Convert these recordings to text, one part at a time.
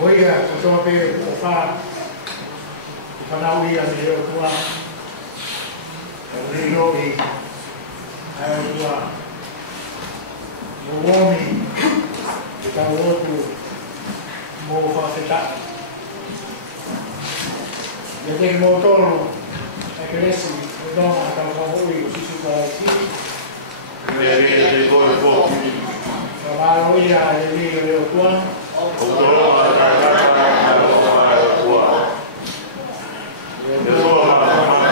Oia, ko toa pe o wha, whanau ia me o tua, e reo i, ai o tua, mo womi, e tau otu, mo whawhetaka. Ia teke mo toro, e keresi, e tonga tau whahui o sisu ka e si. Me rea te koe pōki. Ka wāro ia e reo tua, O toroa kakaka e roa e ua. E soa mamama.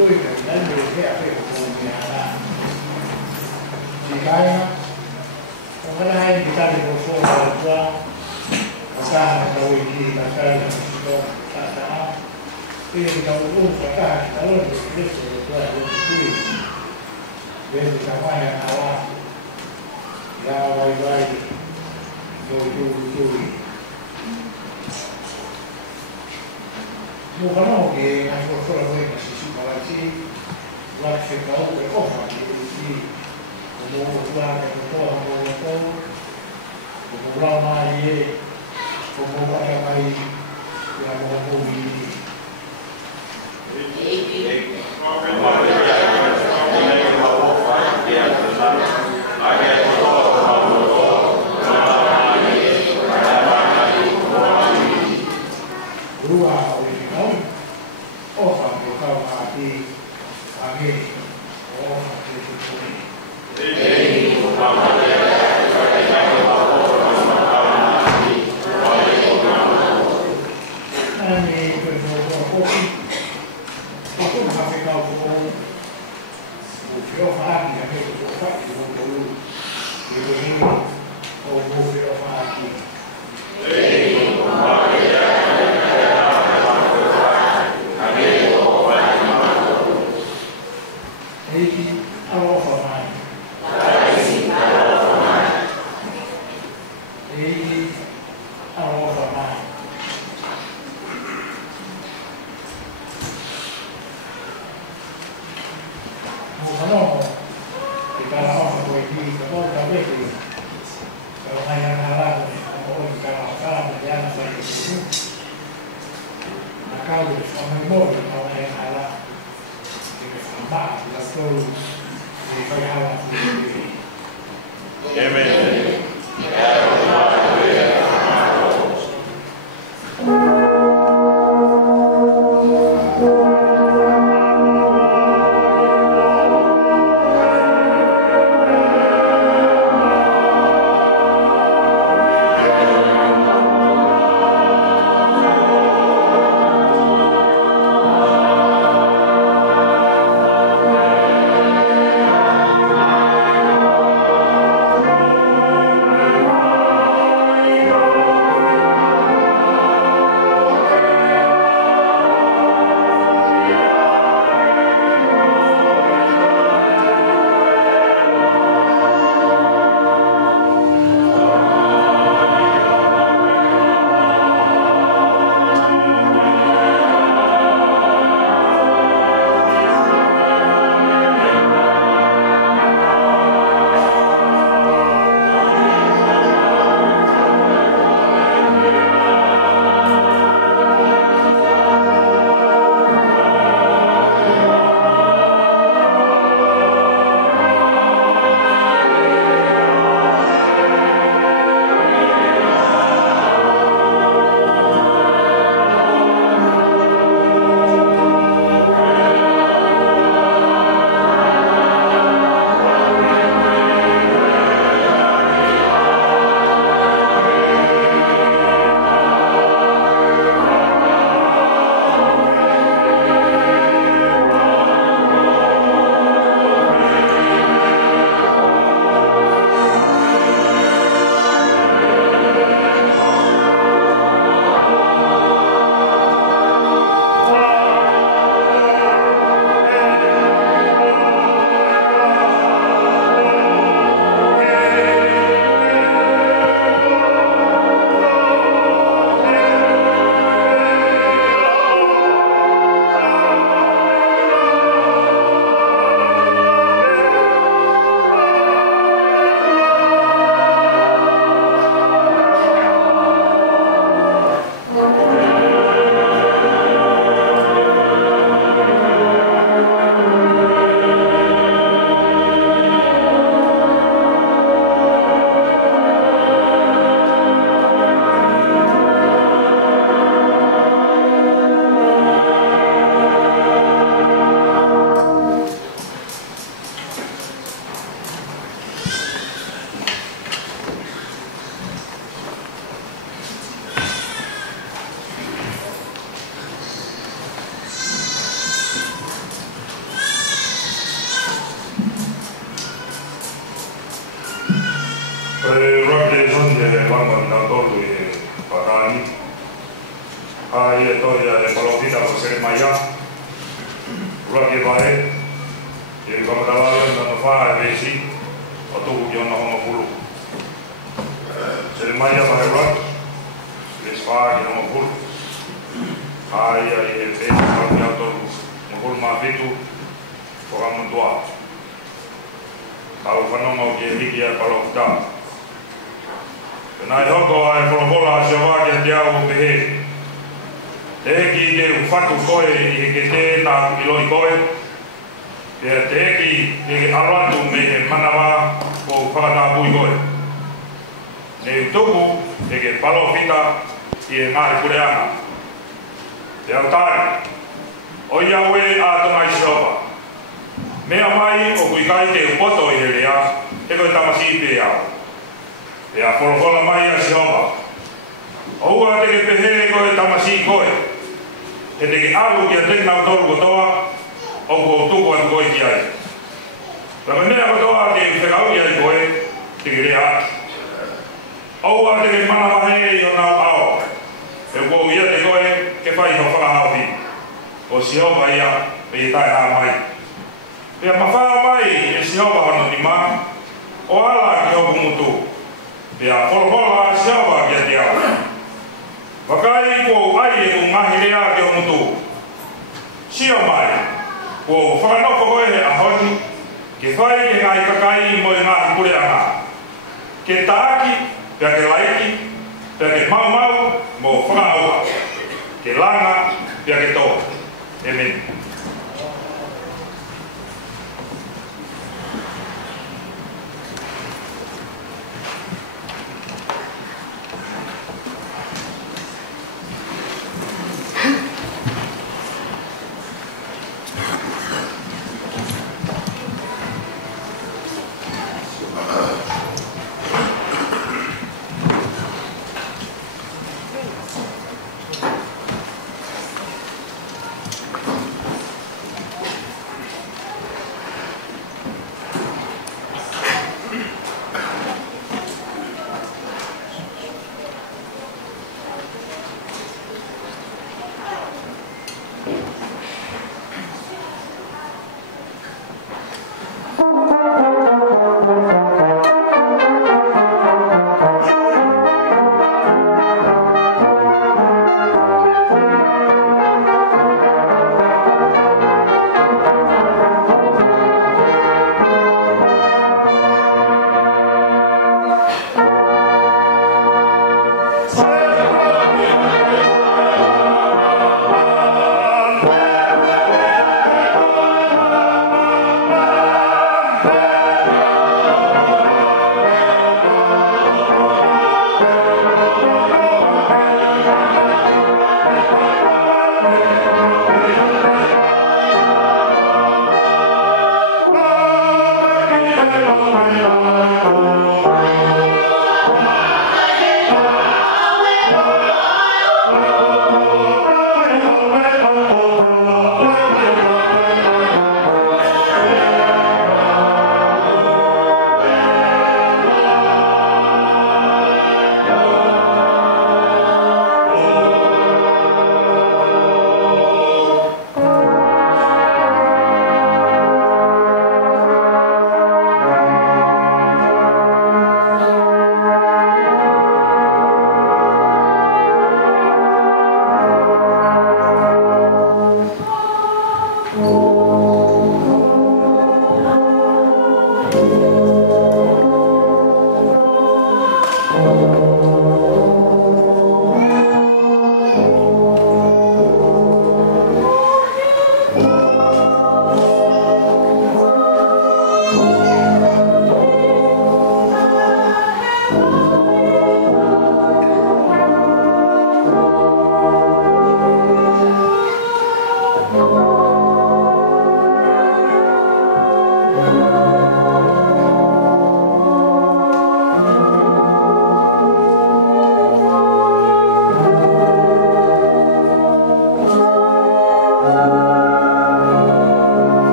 tôi phải đánh được cái hồn nhà là chỉ cái không có ai người ta được một số là qua ta đầu gì là ta là một ta thì đầu cũng phải cả đó là một cái sự là một cái về thì cả hai là nào ra vay vay rồi chui mua cái nào thì anh có thể là mình sử dụng cái gì là sẽ có cái offer gì mua qua cái mua ra mai mua cái mai là mua gì Rua original o fatto calmati a me o vamos a todo para mí. Ahí estoy de Palotita por ser maya. Por aquí va él. Y como estaba viendo, no va a ver si o tú yo no vamos puro. Ser maya para el rato. Les va que no vamos puro. Ahí el tema para el todo. Mejor más visto. Pogamos doa. Kalau kena mau jadi dia Palotita. Nai hoko ai polopola se wākia te au pehe. Te eki te whatu koe i ke te nā iloi koe. Te eki te aratu me he manawa ko whakatapui koe. Ne tuku te ke Palotita i e ngāi kureanga. Te au tāre. O ia ue a tongai siopa. Mea mai o kui kai te upoto i he rea. E koe tamasi pe au. E a wholokola mai a Jehova. Oua te ke pehe koe tamasi koe. E te ke alu ki a tekna o tolu kotoa, o ko tuku anu koe ki ai. Rame mea kotoa te whekau ki ai koe, te ke rea aki. Oua te ke mana wahe i o nau ao. E ko ia te koe ke whai ho whakahau hi. O Jehova ia e i tai haa mai. Pea mawhaa mai e Jehova hano ni ma, o ala ki hoku mutu. Pea wholokola Jehova kia te au. Wakai ko ai e ku ngahi rea ki o mutu. Sio mai, ko whakanoko koe he ahoni, ke whai ke ngai kakai mo i ngahi kureanga. Ke taaki, pea ke laiki, pea ke mau mo whakanaua. Ke langa, pea ke toa. Amen.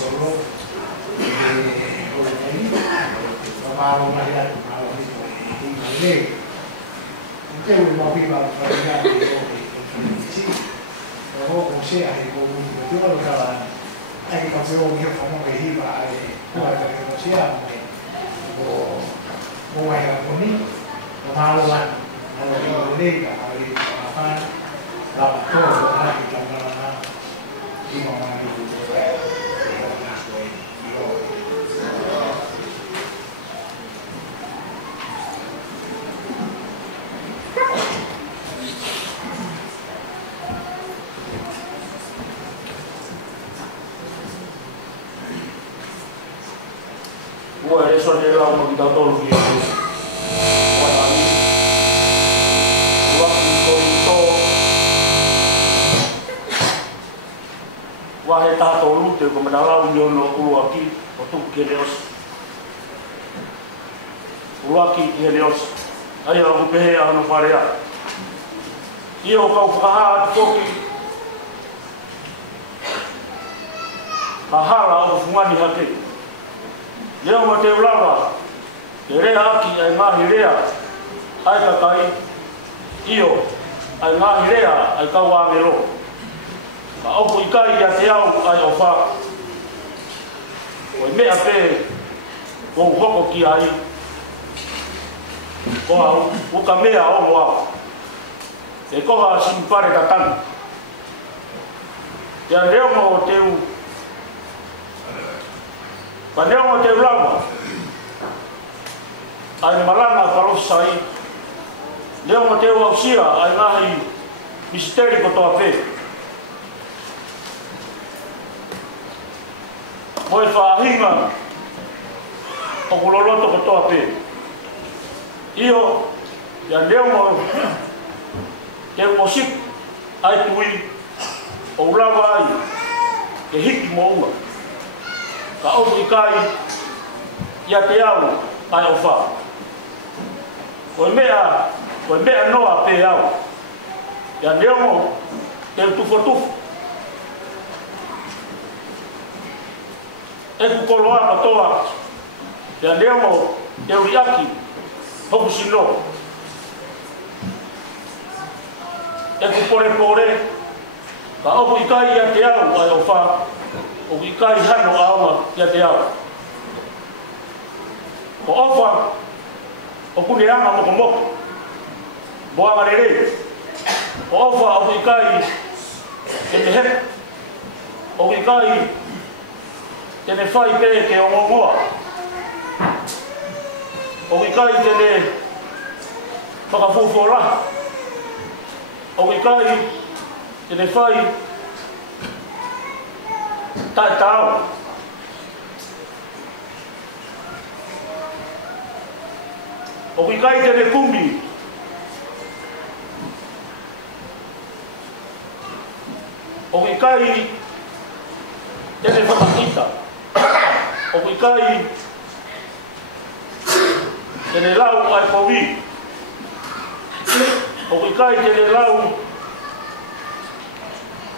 Solo, lei non è un motivo familiare sì o con sé hai con un motivo allora hai fatto un io fanno che iba e poi perché non sia o hai con lì o malo allora lei la fa la cosa anche la di mamma di Voi adesso ne eravamo di tolto il Wahe tato lute ko mana lau nyono uluaki o tuki leos. Uluaki ki leos. Ai au pehe anu parea. Io kau whakaha toki. Ahara o fungani hake. Leo mo te ulawa. Te rea aki ai ngahi rea. Ai kakai. Io ai ngahi rea ai kau amelo. Ka opu ikai ia te au ai o wha. O i mea pe kou hoko ki ai. Koha uka mea o au. E koha simpare ta tanu. Te a reo mo teu. Pa reo mo teu lama. Ai malanga parosa ai. Reo mo teu au sia ai ngahi misteri ko toa pe. Moi whaahinga o kuloloto ko toa pe. Io, ia leo mo te mosik ai tui o ulawa ai ke hiki mo unga. Ka opu ikai ia te au ai o wha. Koe mea noa pe au. Ia leo mo te tufo. E ku koloa katoa ia leo mo te uriaki hoku sino. E ku pore ka opu ikai ia te au ai o wha. O ikai hano auma ia te au. Ko ofa o kuneanga moko. Boa marere. Ko ofa o ikai e te hek. O ikai tene whai pere ke o ngongoa. O ikai tene whakafufola. O ikai tene whai tai tau. O ikai tene kumbi. O ikai tene whakakita. O ikai tene lau ai kowi. O ikai tene lau.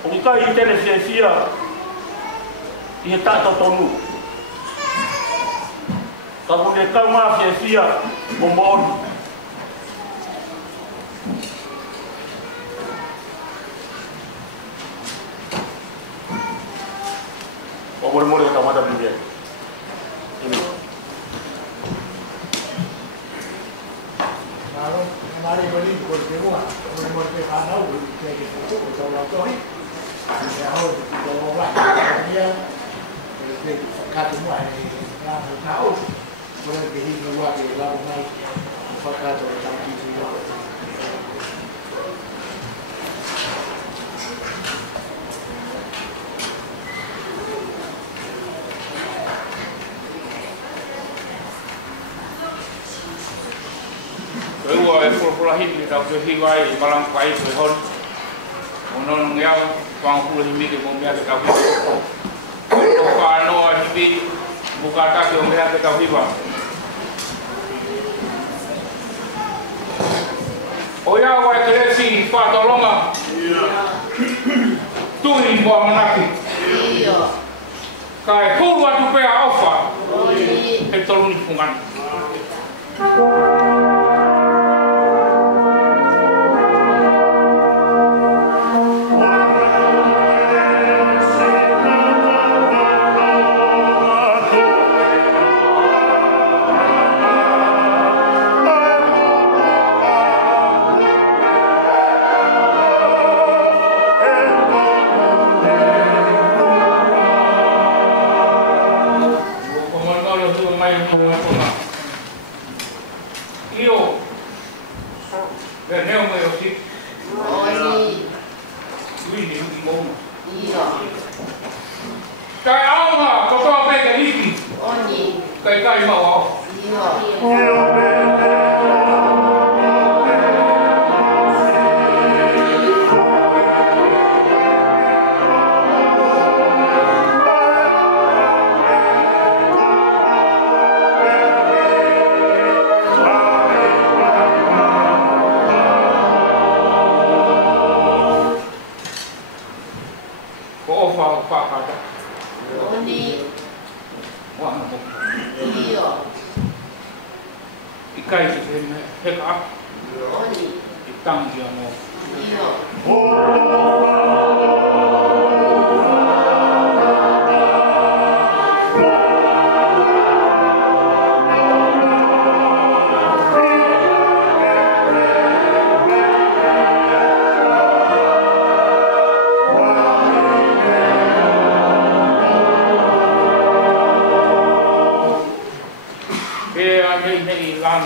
O ikai tene whiawhia i he tata tonu. Ka kune kau ngā whiawhia o mooni. O more ka mata bibia. Ini. Claro, mari beli por que boa, por que canal que tu ko la tohi. Ya ho ko la dia que ka tu mai la tau. Por que hi no wa que la mai fa ka to la ki si no. Ua e pula hini tau ke hiwai i balang pai koe hon. Ono ngeau wang pula himi ke mo mea ke tau hiwa. O whanoa himi buka take o mea ke tau hiwa. O ia wai ke resi whatolonga. Tui mua manaki. Ka e pulu atu pea ofa. E toluni pungani. Io. Neo mai osi. Oni. Quindi di mono. Io. Kai aunga, kotoa peke liki. Oni. Kai mau. Io. Oni. Io. Ikai se heka. Oni. Itangi ano. Io.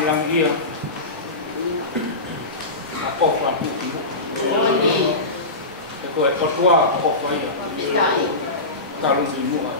Lang dia. Apa aku itu? Oni. Ekor tua apa ya? Pitai. Kalau di mua.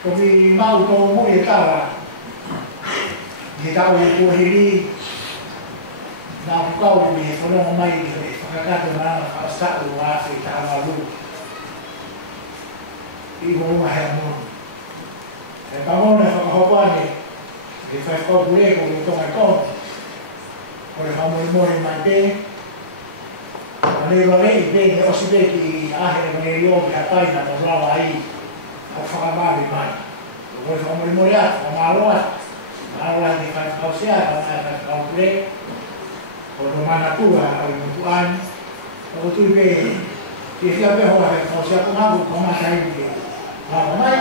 Kopi mau tō mo e tawa. I tau e kuahiri. Nā pukau me he whanonga mai i he whakakato nana whaastau o āwhi i taha malu. I mo hea monu. E pangona e whakahopane. E whaifkau pure ko i tonga kōna. Ko e whamori mai te. Nei wale i ne osi beki i ahere mai i oki a taina na rawa ai a whakamawi mai. Ko e whamori atu, a māroa. Māroa ni whaikau sea, a whaikau pure. Ko no mana tua au i mutu ani. Ko tui pe, i whia pe hoa whaikau sea ko mabu ko mata i ke rawa mai.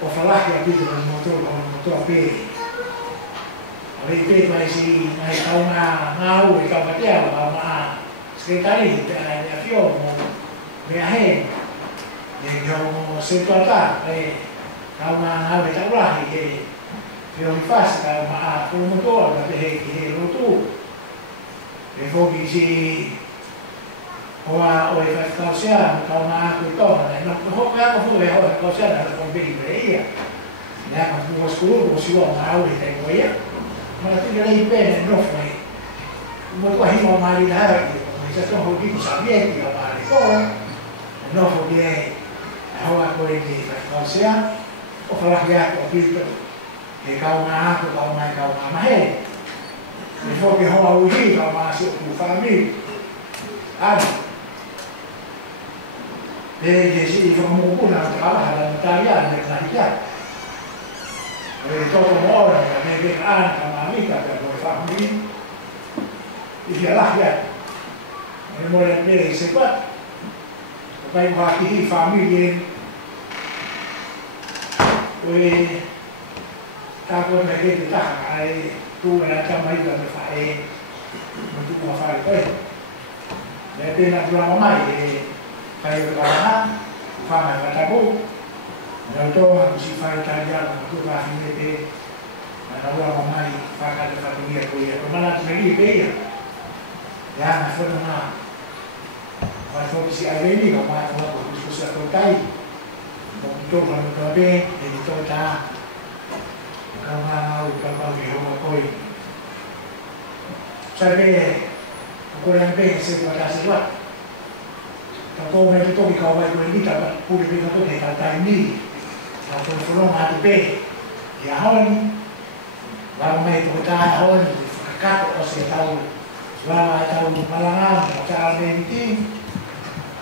O whalaki a pito ka motoa pe. A rei pe mai si mai kau ngā u e kau katea o maa. Sekretari te ana ia fio mo me ahe e yo se toata e ka una ve ta ura e fio mi fas ka ma ko mo to na te he rotu e fogi si oa o e fa ka sia ka ma ko to na no ho ka ko e ho ka sia na ko be ia na ka ko skulu ko si o ma o te ko ia ma te le pene no foi mo ko hi mo ma ri da se sono un po' sapienti a fare cose, non perché ora poi di cosa o fare che ha capito che calma ma è il fuoco che ho uscito ma si fa mi e si fa un po' una trama italiana nella chiara e tutto muore che anche una vita per farmi e la chiara e muore bene se qua poi va chi famiglie e tapo me che ta ai tu la chiama io per fare non tu puoi fare questo e appena tu mai e fai il lavoro fa una tabu non to si fa italiano tu va a finire ma non mai fa che fa via qui ma la tua idea ya na foto na vai foto si aveni no ma no discusso con tai non to quando to be e to ta kama vi ho poi sabe ancora bene se la casa qua tanto me to mi cava con l'ita pure per to che ta ni la foto non ha be ya hon va me to ta hon capo o se ta Lama tahu malangan, cara menti,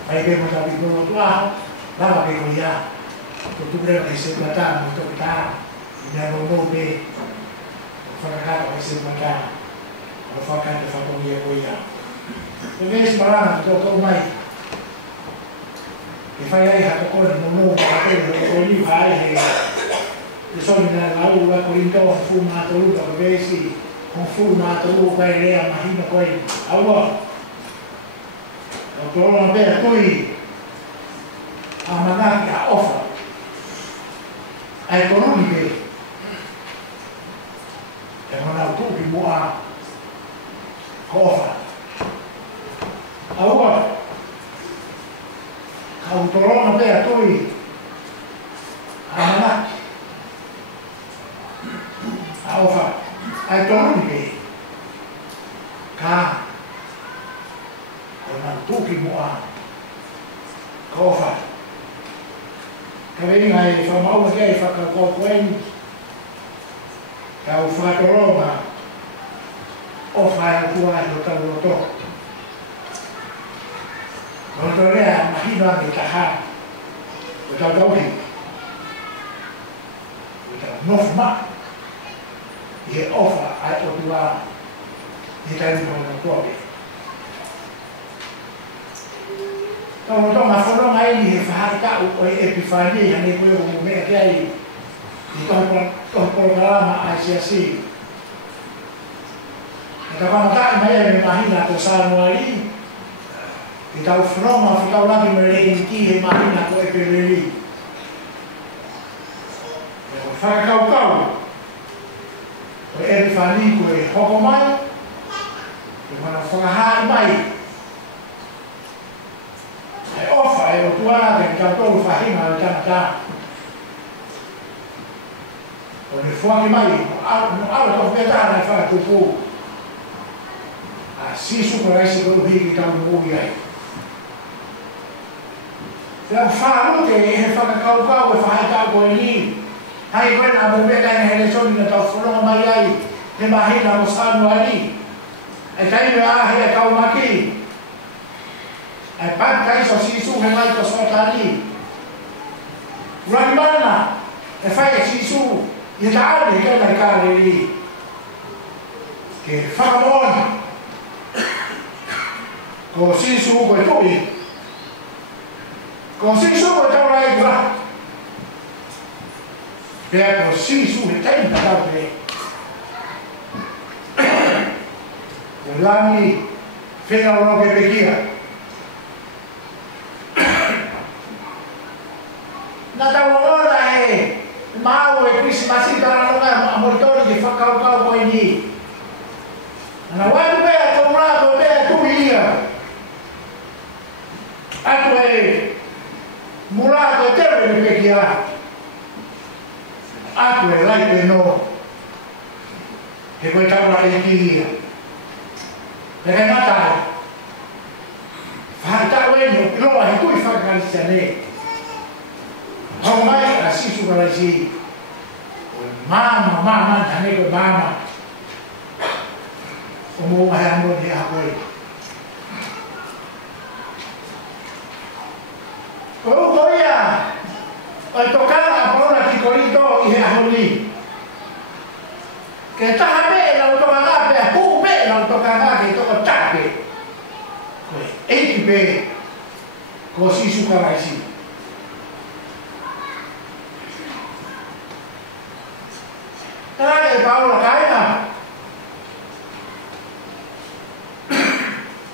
baik yang mau tapi belum tua, lama kuliah, tentu mereka kesempatan untuk kita menyambung be, fakar kesempatan, fakar kuliah. Jadi sekarang kita tahu mai, kita ini hati kon mulu, apa yang kau hari, misalnya lalu aku rindu fuma terus tak bersih. Conforma tu vai ler a marina coi agora o problema é coi a manaka ofa a econômica é uma tu que moa ofa agora o problema é coi a manaka a ofa ai torni che ca con tu che mua cofa che vedi ai fa mau che fa co quen ca o fa Roma o fa il tuo to non torna immagino che ta o ta doi o ta no e offa a tua di tempo non può ma fono mai di fare o epifania nei quei momenti che hai di con programma ai sì e quando mai mi immagina posano lì e da froma fino a una di me lenti immagina come per lì fa caucau e rifani koe hoko mai e mana whakahai mai e ofa e o tuana te katou whahinga o tana o le fua ke mai no ala ko peta na fa tupu a sisu ko rai se ko hi ki ta mo ia la fa mo te e fa ka ka o fa ta ko ni hai ko na mo be ka ne so ni ta fo no mai ai te mahi na mo sa no ali e kai me a he ka o maki ai pa kai so sisu he mai ko so ta ni Ramana, e fai a sisu, e ta ale che la care lì, che fa buono, con sisu con tu, con sisu con tu la igual, per sisu e tenta da te, l'anni fino a uno che pecchia. Nata ora e mau e quisi masita na longa amortori che fa cau poi lì. Na guarda be comprato be tu ia. Atu e mulato termine che chia. Atu e lai pe no. Che poi tavola le chia. Perché Natale. Fa ta bueno, lo hai tu fa calciane. How mai a sisu para si mama tane ko mama como vai amor de agora o goia o tocar a bola que corito e a holi que ta be la tocar be pu be la tocar que to tape e ti be così su para si Paolo Caina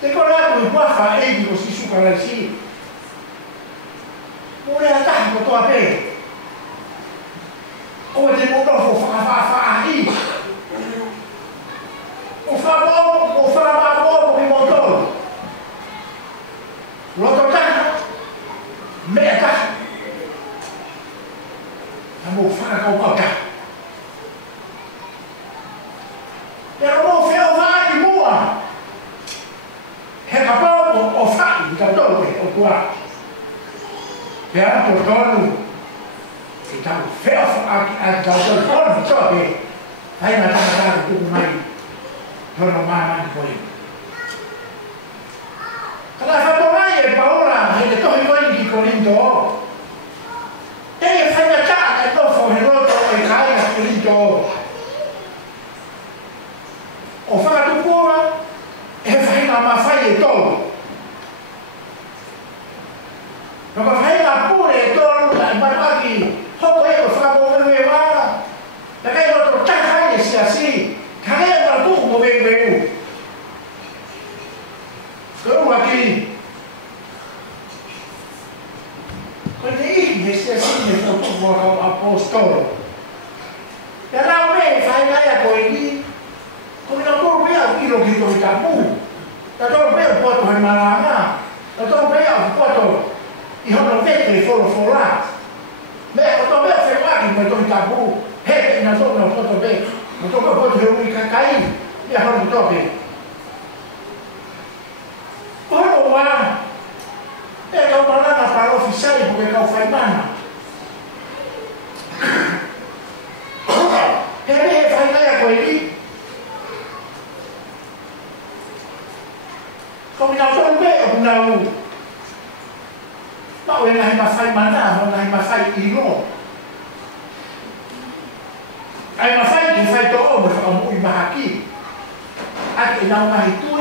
te cola tu qua fa e dico si su para si o le attacco to a te o te mo no fa aí o fa ma bo mi motor lo toccano meta amo fa ca o Pero não fez o vale boa. Recapou o fale, então todo o tua. Perto todo. Então fez a todo todo todo. Aí na casa tudo mais. Todo mais foi. Cada fatto mai paura, ele to igual que Corinto. Ele faz a cara, então foi roto e cai a Corinto. O fa tu pura e fai na ma fai e todo. No ma fai la pure e todo, ma qui poco io fa come va. Perché lo tocca fai sia assim, cadê o tu como veio. Como aqui. Quando ele sia assim, ele foi como apóstolo. Era o bem, fai lá com ele. Come non correo io che do tabu. Da correo porto in malana. Da correo porto io non vedo fuori là. Beh, ho dovuto fermare in do tabu. E non so non porto bene. Non so porto che unica cai. E non do bene. Ora va. E ho parlato per ufficiale perché ho fatto mano. E lei fai lei a quelli. Kau minat terbaik aku tahu. Tak boleh nak masai mana, nak masai ilo. Ay masai di masai tu berkamu ibahaki. At inaw na ito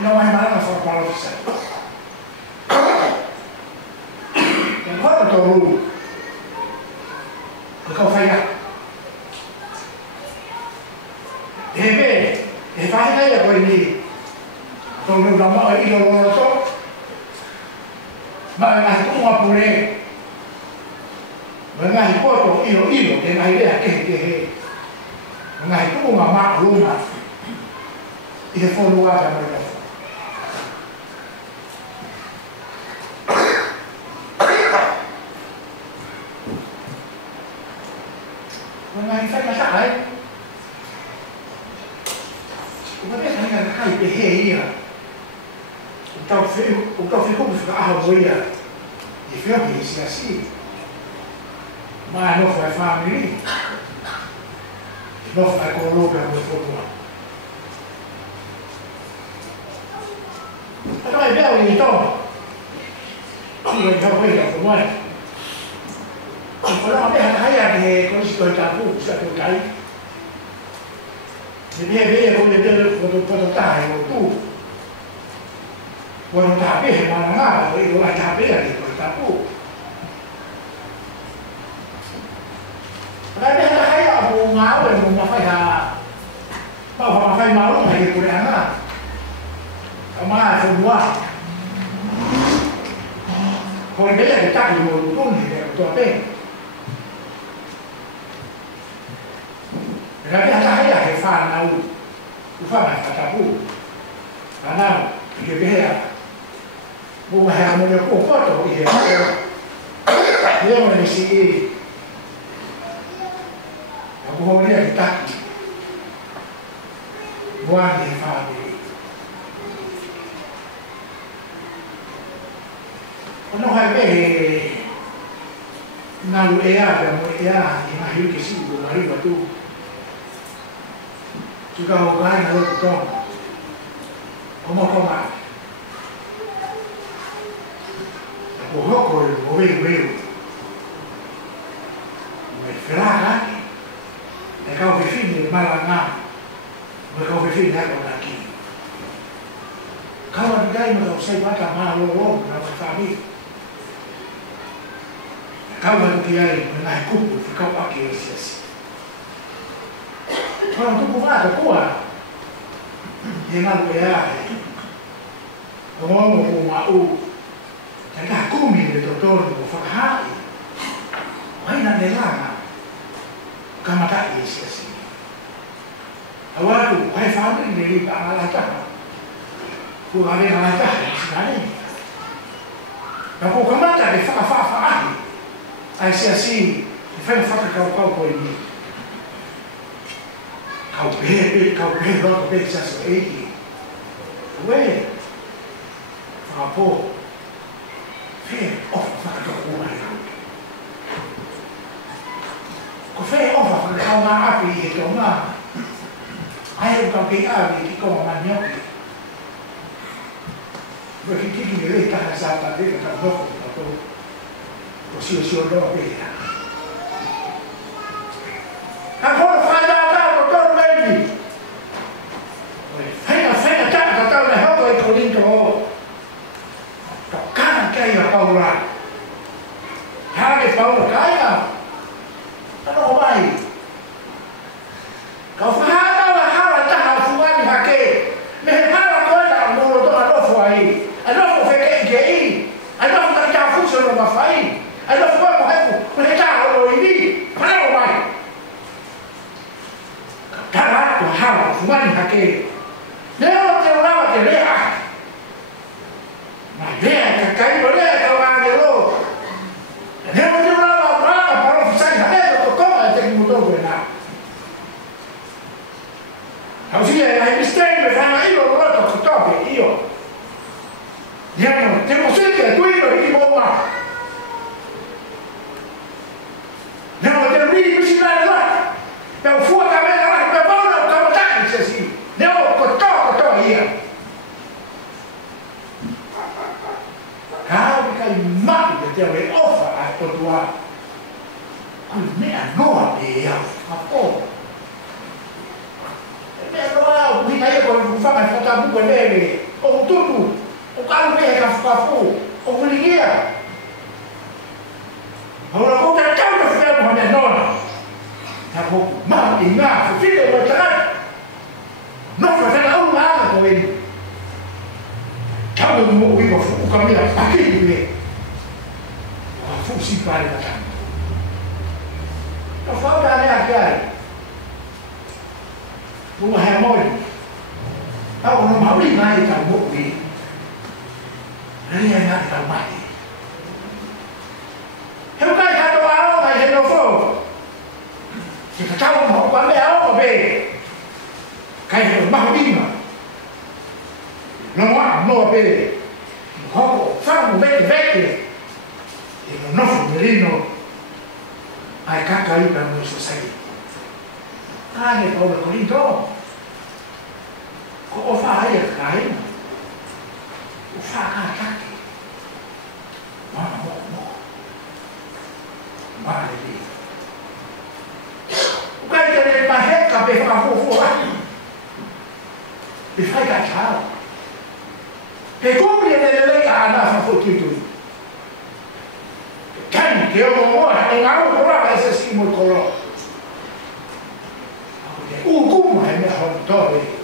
inaw na mana sa palofisa. Yang kau tahu, kau faya. Hebe, faya ya kau ini. Kalau dah mau ini lolo tu, mana tu mau pulih, mana itu tu ilo, dengan dia ke, mana itu mau maklum, ini follow aja mereka. Mana Ai fai masai. Uma vez ai ai pe heia. O tal ficou me ficar a boia. E foi assim. Mas não foi família. Não foi colocar no fogo. Nó lại béo gì to khi mình không phải hiểu đúng không? Có nó biết hay là thì có sự cả phụ sẽ được cái thì bây giờ bây giờ có tài của tu còn thả biết mà nó ngã rồi nó lại thả biết là thì có cả phụ đây bây giờ hay là mù máu rồi mù mà phải là bao mà phải máu lúc này thì cũng đáng à mà semuaคนนี้จะจับอยู่รุ่นที่ตัวเต้แล้วที่ถ้าให้อยากให้ฟังเอาฟังอะไรจะพูดอันนั้นเดี๋ยวไปให้บุญแห่งมันจะพูดก็ตัวเองเรื่องมันมีสิ่งแล้วบุญเนี่ยตัดวันที่ฟังno hai be na luea da moea e na hiu ke si do marido tu ka o gai na lo to como o hoko o ve me fraga e ka o fini malanga me ka o fini na ko aqui kawan gai ma o sai ba ka ma lo na família kawan dia menai kupu ficou aqui esses quando tu puvada tua e na luea como uma u tá kumi de doutor no fakha ai na nelana kama tá esses awatu ai família dele para lá tá ku ave na tá sabe na ku kama tá de fa ai se assim fai faca cau coi ni cau pe lo pe sa so ei ué fapo fe of faca cau mai ko fe of faca cau ma api e to ma ai o cau pe api ki ko ma nyo perché chi mi vede sta casata dentro da dopo così si ordò bene. Ancora fai da dottor Belli. Fai tanto da le hopo e colinto. Toccana che hai paura. Hai paura caia. Non mai. Kau faham lah hal tak hafuan pakai. Memang kau tak mau tu ada fuai. Ada fuai KGI. Ada tak jafu selalu mafai. Ada semua mahal mereka orang ini mana orang? Karena Tuhan semua ni hakik. Dia orang dia. Nah dia kakai boleh orang dia lo. Dia orang para ofisial ada tu kau ada yang mudah benar. Kalau sih ada mistake bersama iyo orang tu tahu iyo. Dia mesti tu ini bawa. Não, eu vi isso na lá. Eu fui também lá, eu vou lá, eu tá isso assim. Não, tô aí. Cara, que mal de ter o ofa a toda. Minha noite, a pô. Minha noite, me caiu quando faz falta buco dele. O tudo, o carro veio a ficar full, o ligueira. Orang kau tak tahu dah film mana non. Aku mak ingat film macam non macam orang mana kau ini. Kau mau ikut kau ni lah, pakai ni. Wah, fungsi pada macam. Kau faham tak ni akai? Rumah hemoi. Kau orang mau ni mana kau mau ni. Ini yang nak kau mati. Heo kai ka to aro mai he no fo. Ki ka tau be. Kai ho ma bima. No be. Ho fa un vecchio. E non ho merino. Ai cacai per non so sai. Ah, ne paura con il do. Ko fa ai kai. O fa cacchi. Male lì. Guarda le marrecca per fare fuori. Mi fai cacciare. Che compri delle legane a fare tutto. Che io non muoio, e non ho provato a essere simile con loro. Come è mia hontoria?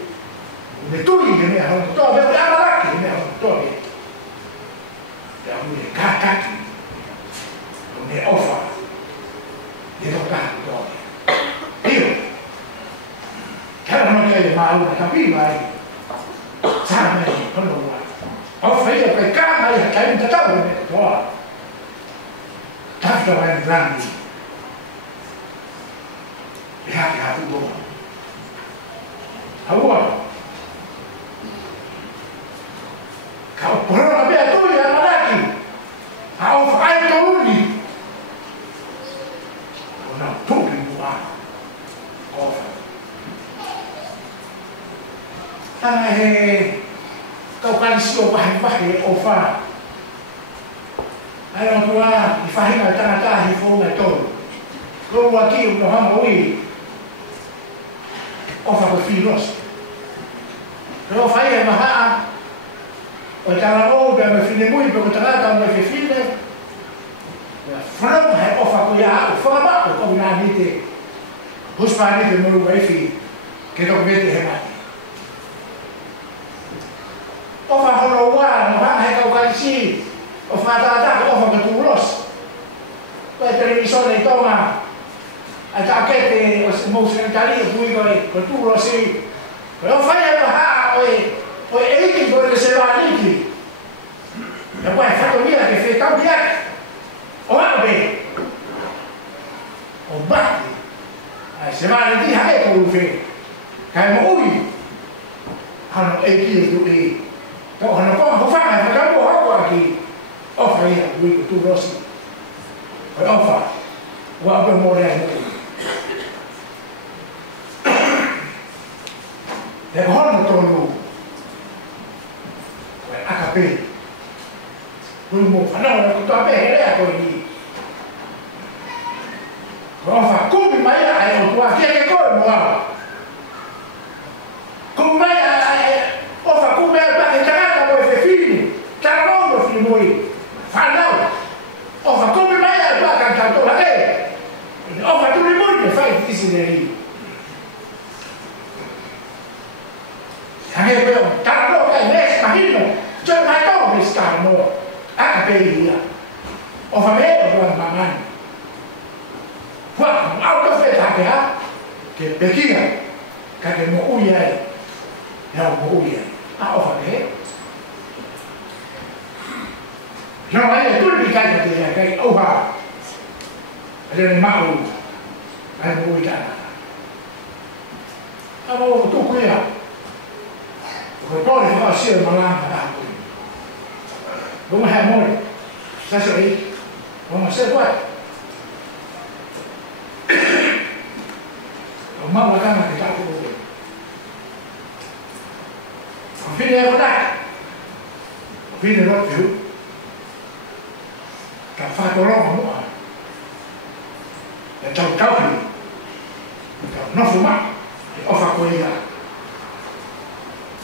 Le tue che mi ha hontoria, le amalacche che mi ha hontoria. Le amore cacchi. Non è offa. Le do tanto. Io. Che non è mai una capiva. Sai, non lo vuoi. Offa io per camera, che hai un tavolo e metto. Tanto vai grandi. E anche a tutto. Allora. Però la mia toglia la malati. Hai tolli. No, tu in buona. Offa. Kau kan sio vai offa. Ai orang tua di fahinga tanga hi fo mai to. Ko wa ki no ha ui. Offa ko filos. Pero fai ma ha. O tala o be me fine muy pe ko tala ta me fine. From hai offa ko ya fo ba ko na ni te. Bus pa ni te mo vai fi. Ke do vete he mai. Offa ho wa no ha hai kau kan si. Offa ta offa ke tu los. Ko televisore toma. Ata che te mo sentali pui ko tu los si. Però fai ha o e che vuole se va lì. E poi hai fatto via che fai cambiare. O vabbè. O batti. Se va lì hai tu che. Kai mo ui. Hanno e chi tu e. Kau hanno come fa ma kamu ho qui. Offa io lui tu lo si. E offa. Wa per morire. Le honno tonu. AKP. Belum ana ko ta be hele ko ni. Offa come mai ai o tua che ko mo. Come offa come ba che tarata voi fe figli. Tarano figli voi. Fanno. Offa come mai ai ba cantato la offa tu li moglie fai desideri. Anche però tarano che me immagino. Cioè mai come stanno a capire. Offa me o mamma. Qua auto feta che perché che mo uia. Não morria. A offa che non è tutto il caso che offa è mau è morita. Avevo tu qui poi fa sì ma là come è morto sai sei come sei qua ma la gana che sta con fine guardate, fine non più, che ha fatto l'uomo, e c'è un capo, non fumato, e ho fatto quella.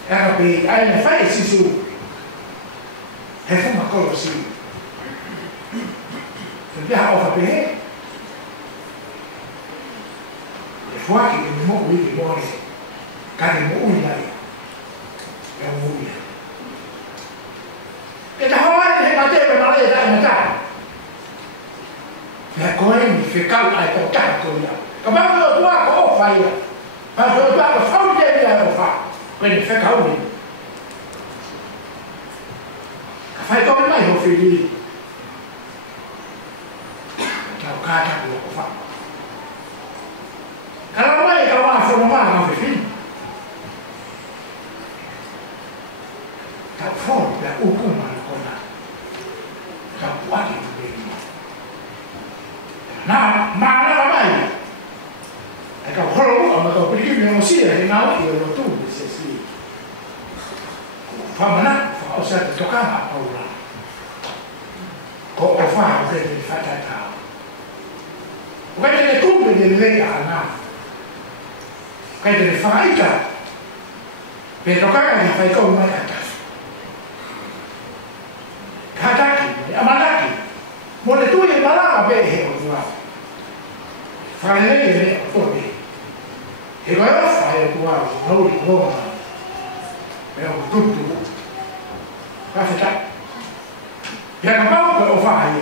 E capito, hai le fai si su, e fuma così. E via ho fatto bene, e fuori che mi muore, che mi muore. È un buio. E da fuori ma te ma lei dai metà. E come che cau hai portato via. Come lo tua o fai. Ma lo tua fa un tempo fa. Quindi fa cau. Fai come mai lo figli. Ciao cata lo fa. Allora mai che va no va a fin. Está fuerte, un humano con la. Está guay, nada, nada más. Ecco, quello perché non si è nato io lo tu, se si. Fa mana, fa o se toccava paura. O fa che ti fa ta. Guarda le cumbe delle legana. Guarda le faita. Per toccare ne fai come mai a casa. Kataki, amalaki. Vuole tu il malama bene o tu. Fa le o e vai a fare tu non li buona è un tutto capita piano piano lo fai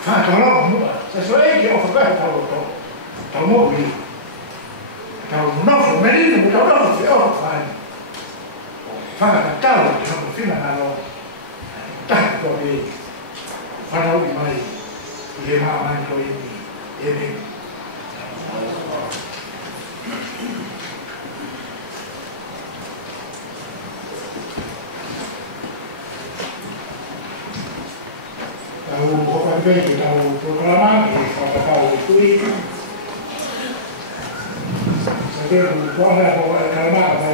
fa no se so che ho fatto tutto mobili no merino no se ho fa la tavola non fino a tanto che fanno mai le mamma e Invece stavo proclamando che fa cavolo qui sapevo quando ero calmato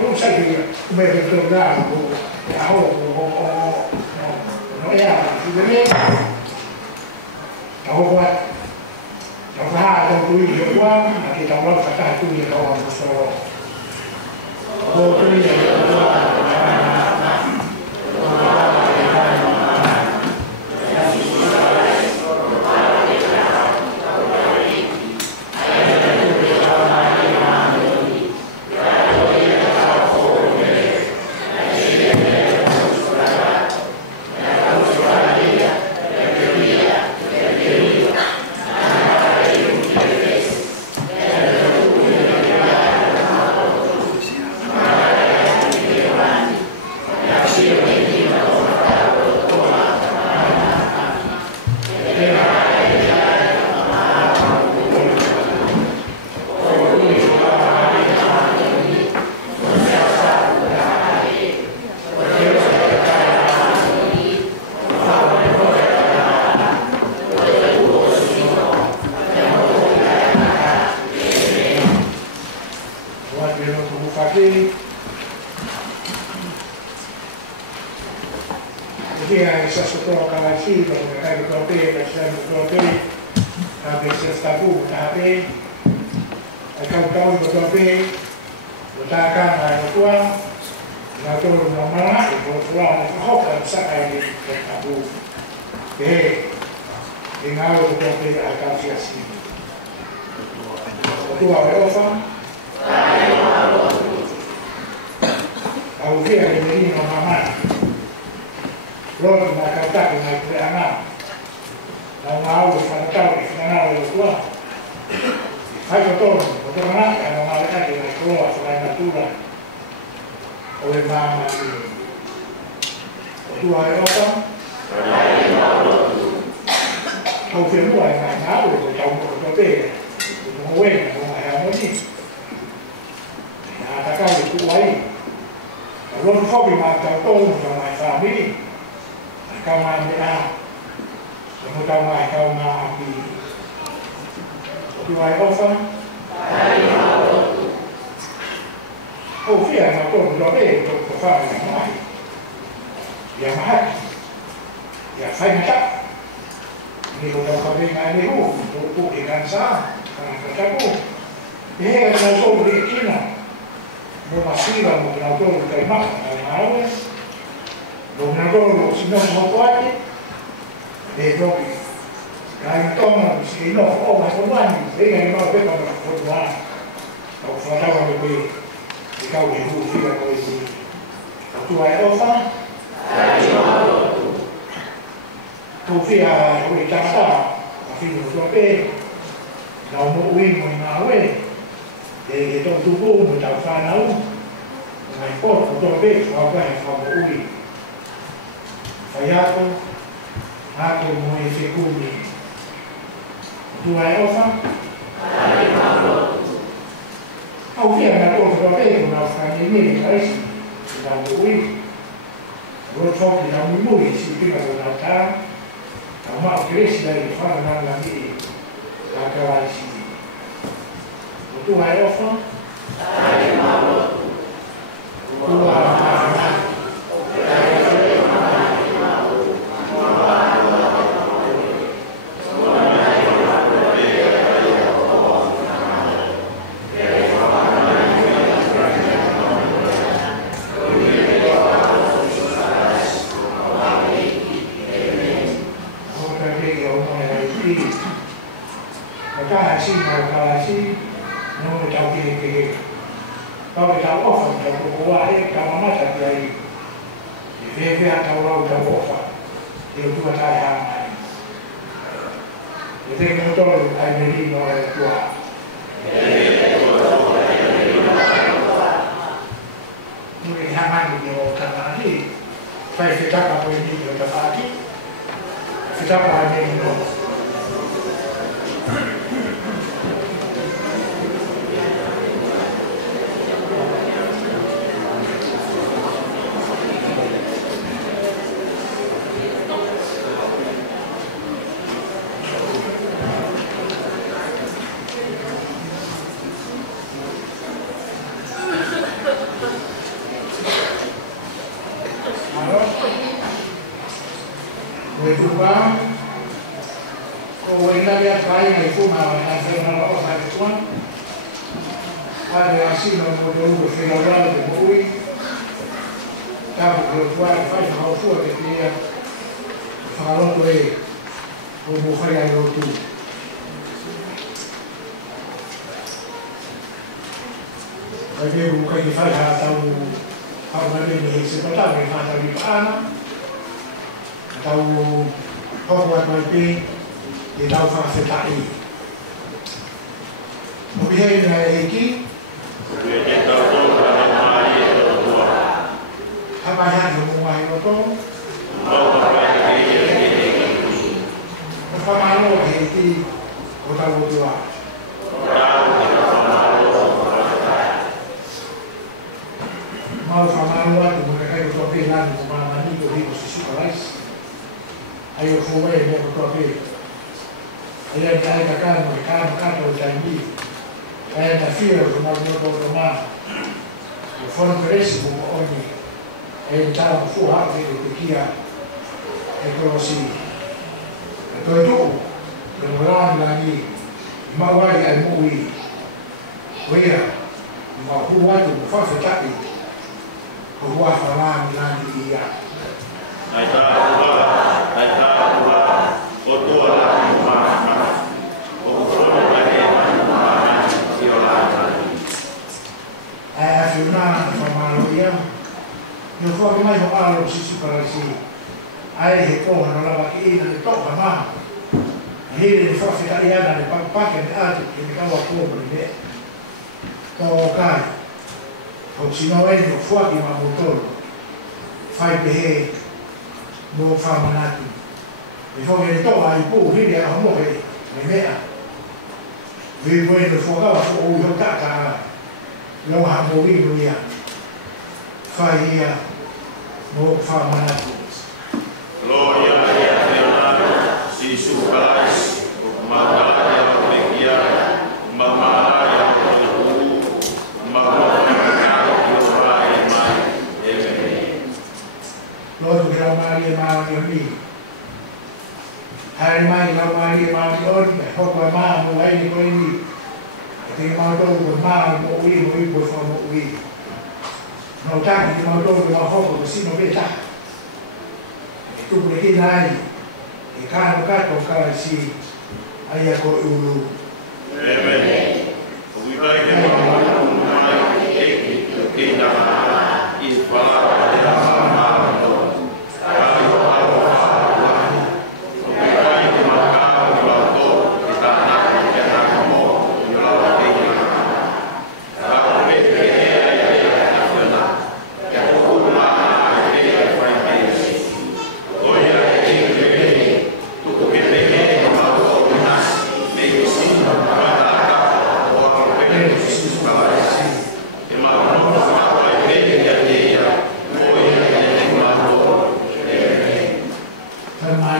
non sai che come per tornare non era stavo qua stavo qui qua anche da una volta qui ero questo Au via na ko ko pe na fa ni ni ka isi na ui ro to ki na mu si ki na ta ta ma kresi da i fa na la ni la ka wa si tu hai ofo ai ma tu ha Para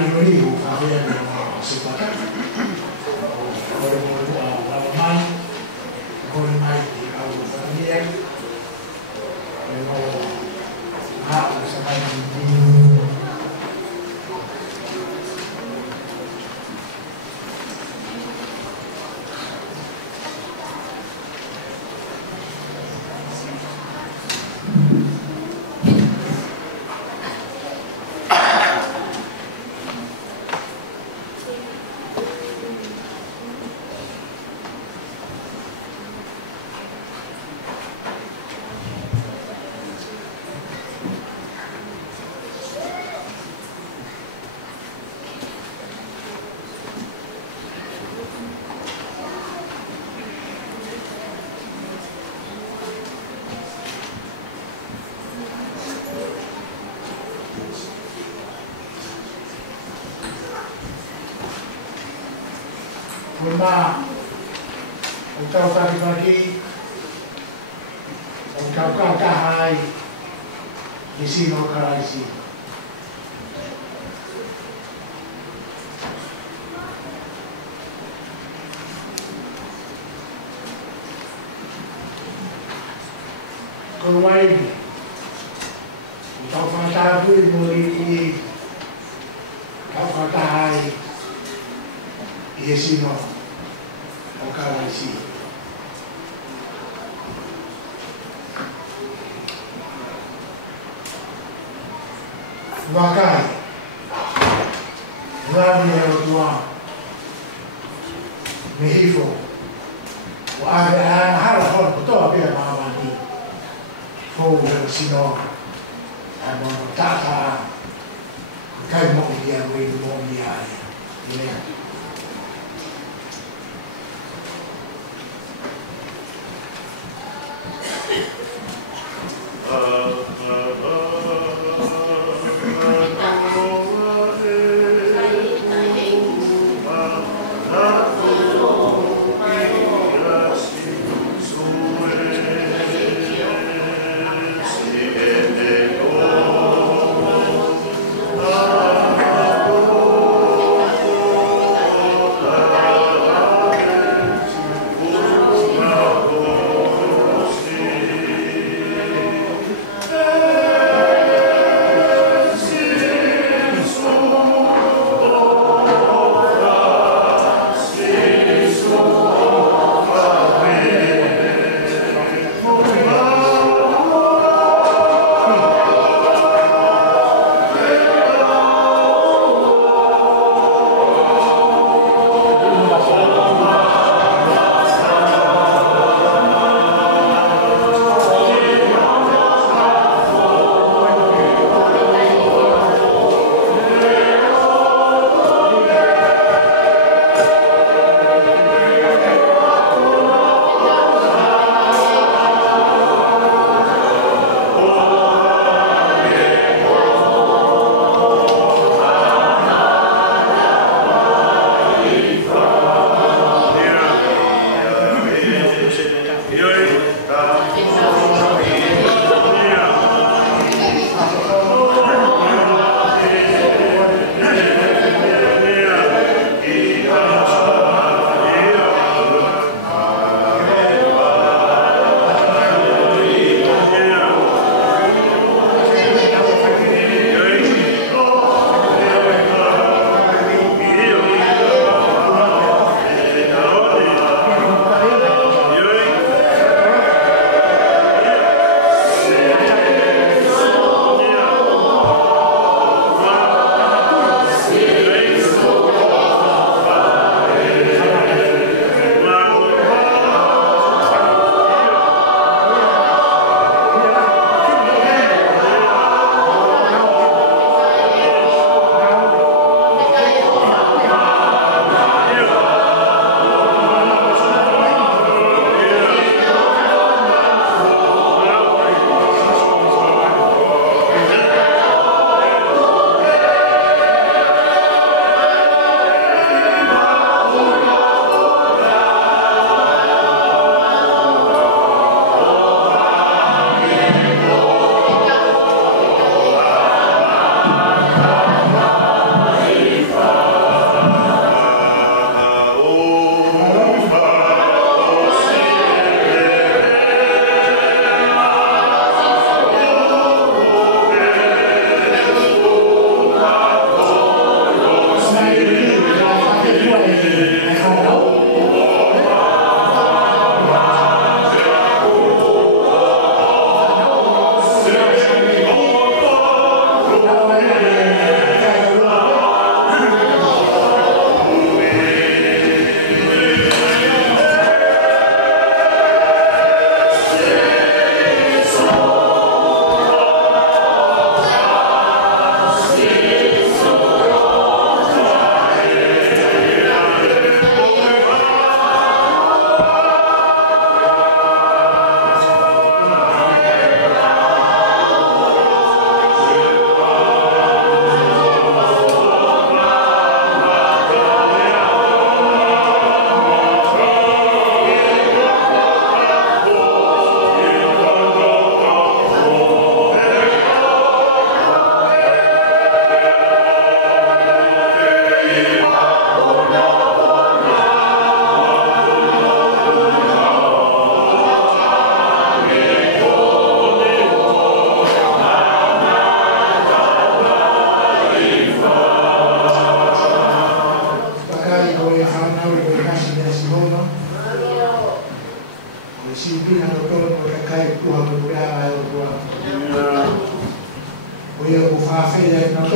Aligo, fazendo separa. Agora mais, agora mais de algo familiar. Eu essa mais de Forma o tau pagi o tau kahai di sino karaisi. Korwai o tau pagi muri tau kahai di sino karaisi. Wakai, Rabi Erotua, Mehifo, Harahon, Toa Pia Mahamani, Fou Sino, and Tata, Kai Mokia, Wing Mokia,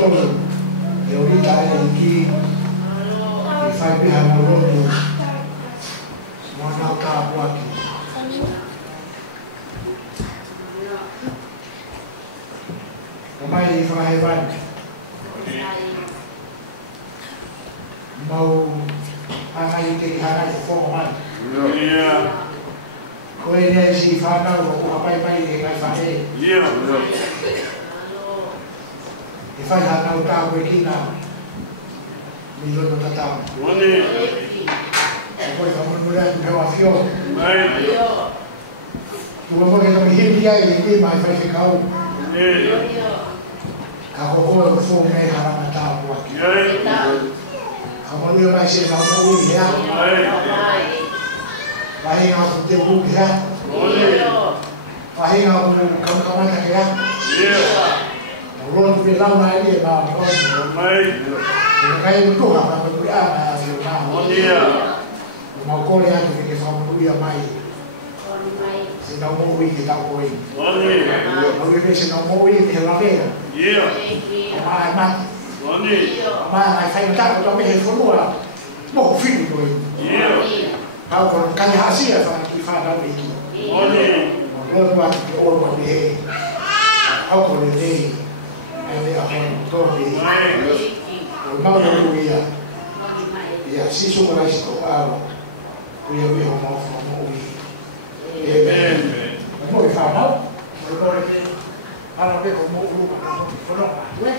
tolu. E orita e ki i fai piha na roto. Mwana o ka puaki. O mai I whakahe wani. Mau angai te ki hanai te whonga mai. Koe nea si whanau o kua pai pai e kai whahe. E whai hanau tā koe ki nā. Mi lono tatau. E koe whamunura tu hewa whio. Tua moke toki hiri ai e kui mai whai whikau. Ka hohoe o whō mei haranga tā puaki. Ka manua mai se nā mō ui hea. Wahi ngā ku te mūki hea. Wahi ngā ku kamkamata ke hea. Rōn tu e launa e lia nā mō. E kai utuha ka manui a nā a whio nā. O mau kore atu ke whamunui a mai. Se nā mō ui ke tau koi. Mau i me se nā mō ui ke lavea. Mai mati. Mai mai whai matako tō mehe whanua. Mō whini koi. Kau kono kani hasia ki whanau e ki. Rotu atu ke oro mani he. Kau kono nei. E lea hono tōni. O mauna ui ia. Ia sisu marai si tō aro. Kuia ui ho mau whanau ui. Amen. Mo I whanau. Mo I kore te. Ana pe ko mo uru ka mo whanau. Tue?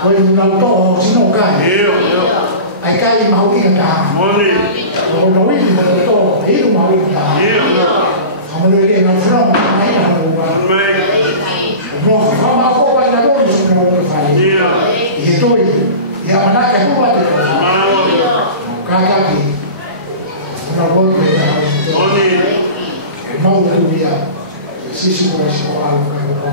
Koi unau to'o sino kai. Ai kai mau ki ka. O no wi mo to e no mau ki ka. Amo le le na from ai na ho ba. No fa ma ko ba na no ni no ko fa. E toi ya mana ka ko ba te. Ka ka ki. Na bo ke na. Mau da dia. Sisi ko si ko alu ka ko.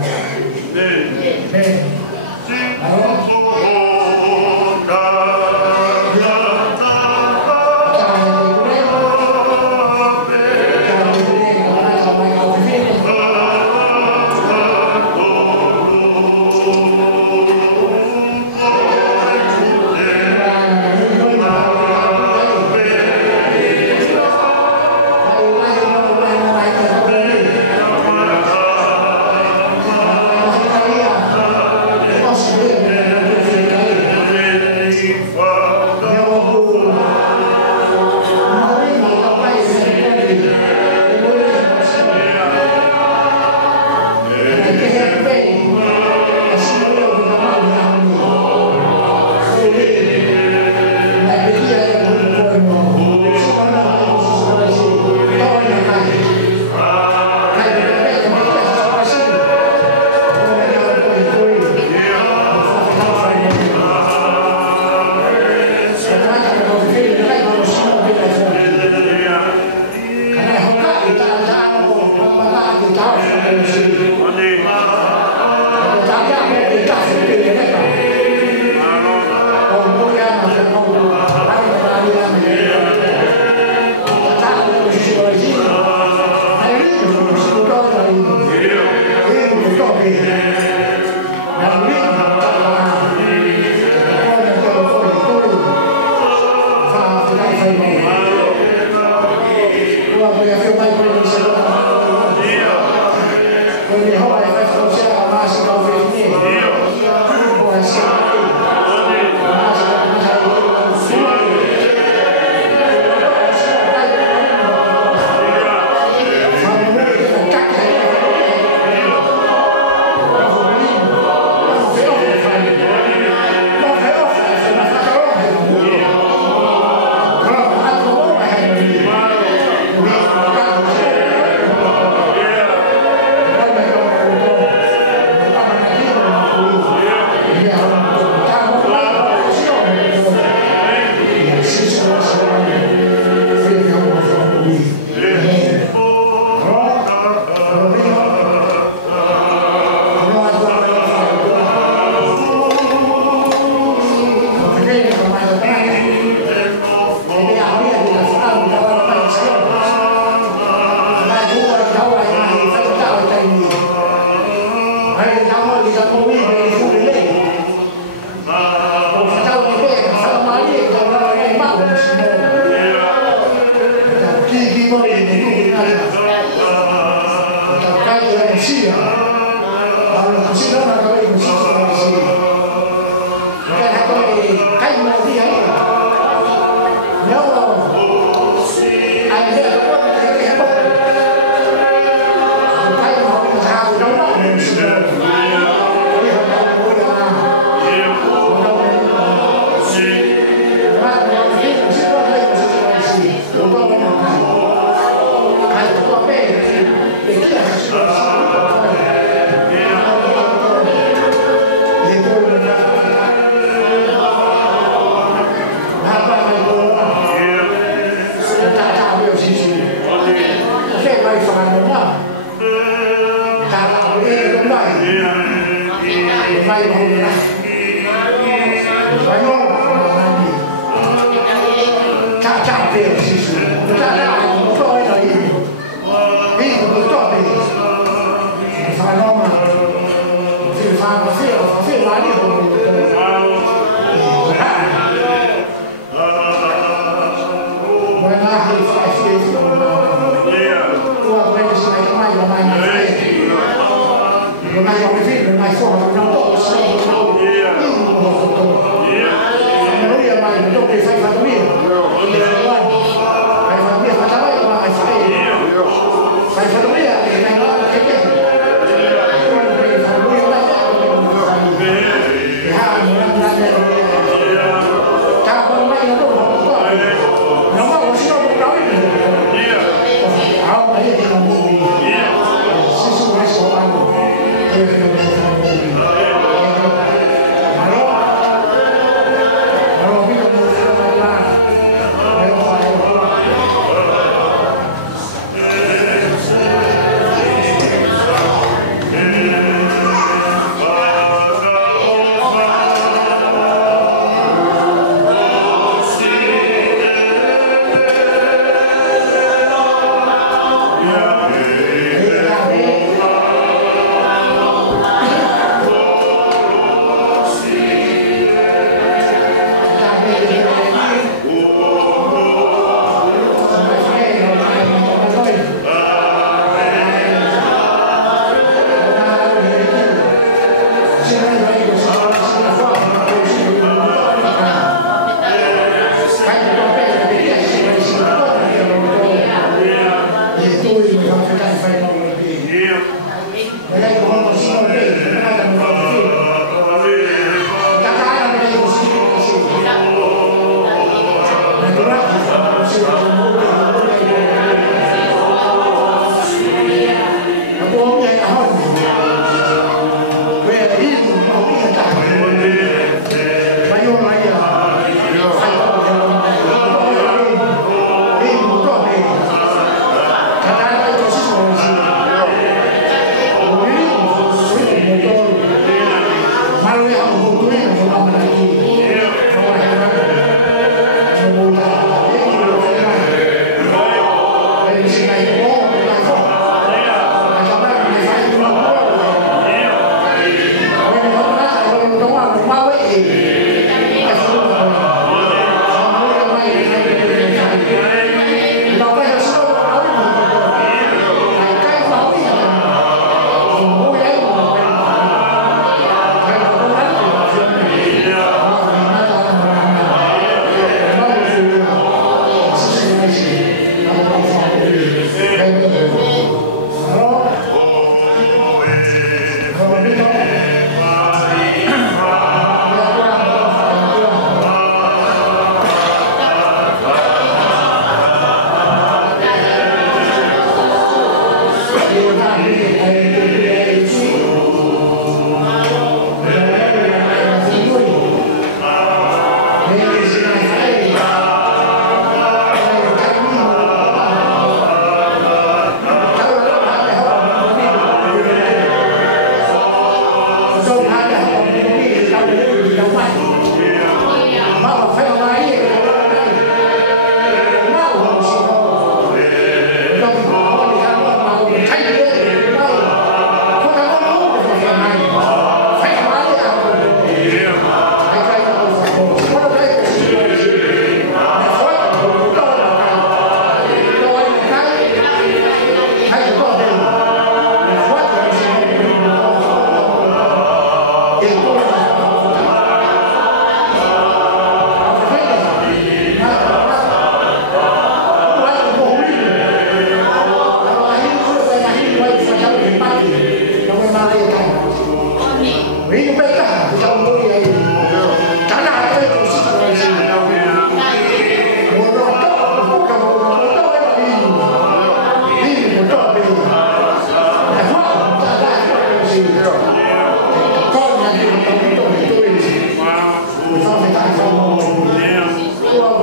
Hãy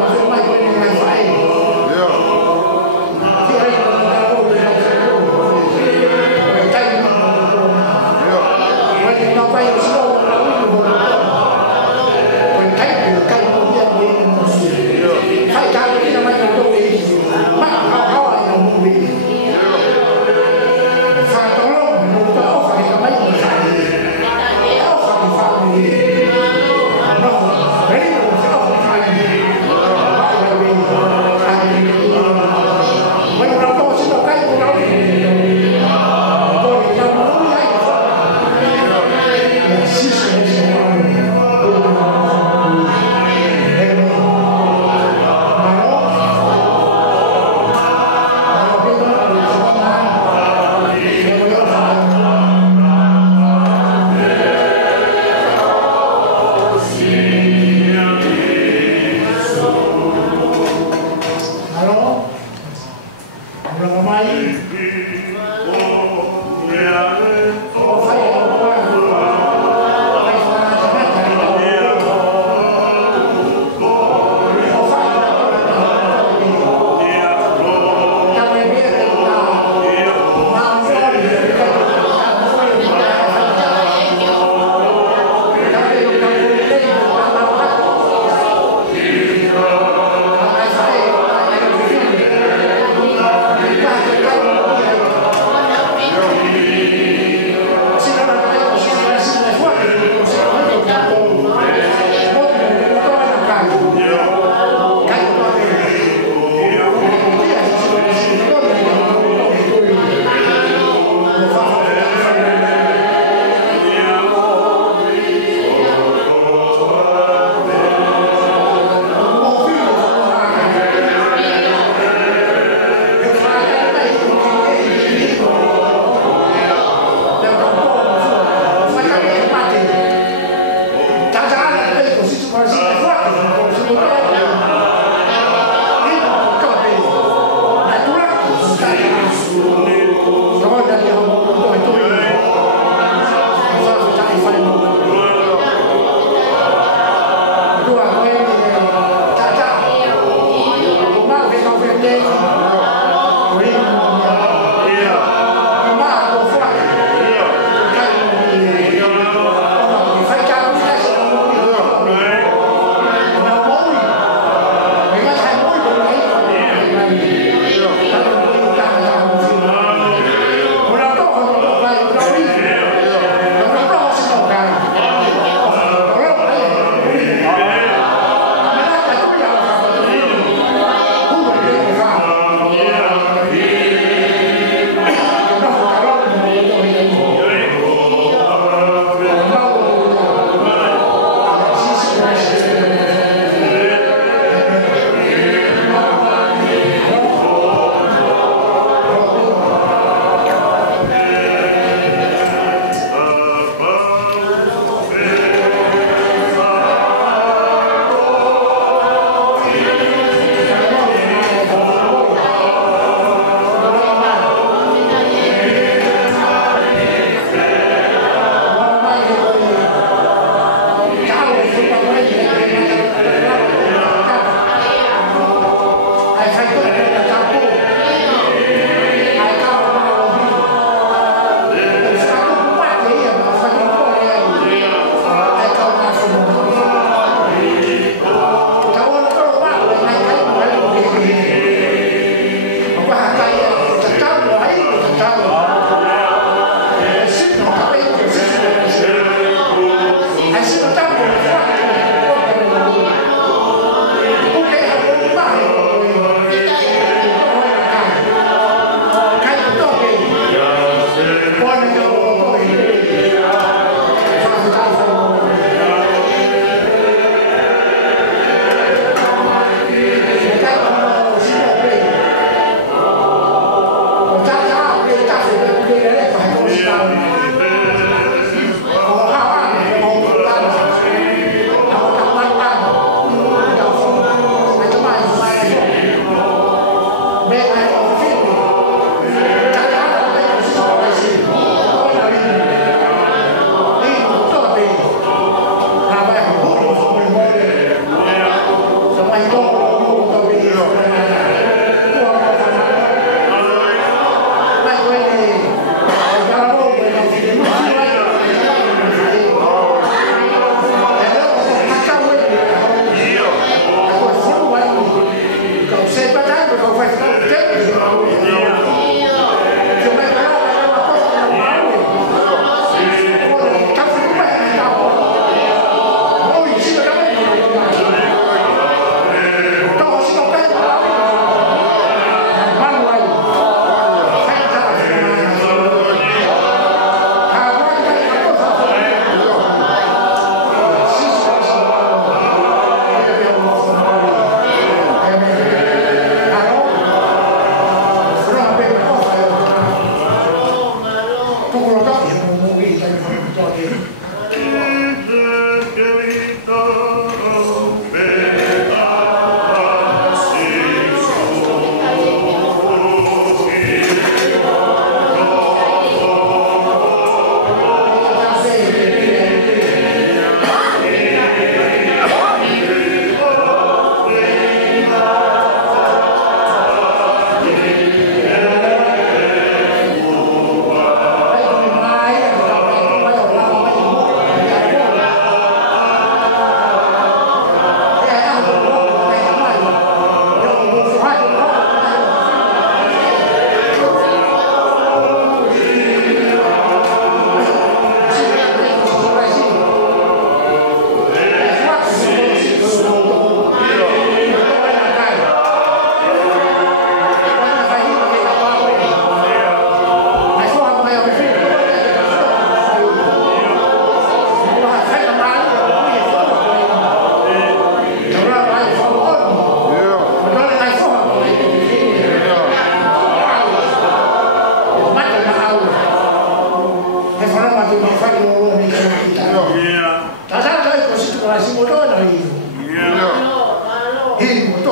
subscribe cho kênh Ghiền Mì Gõ để không bỏ lỡ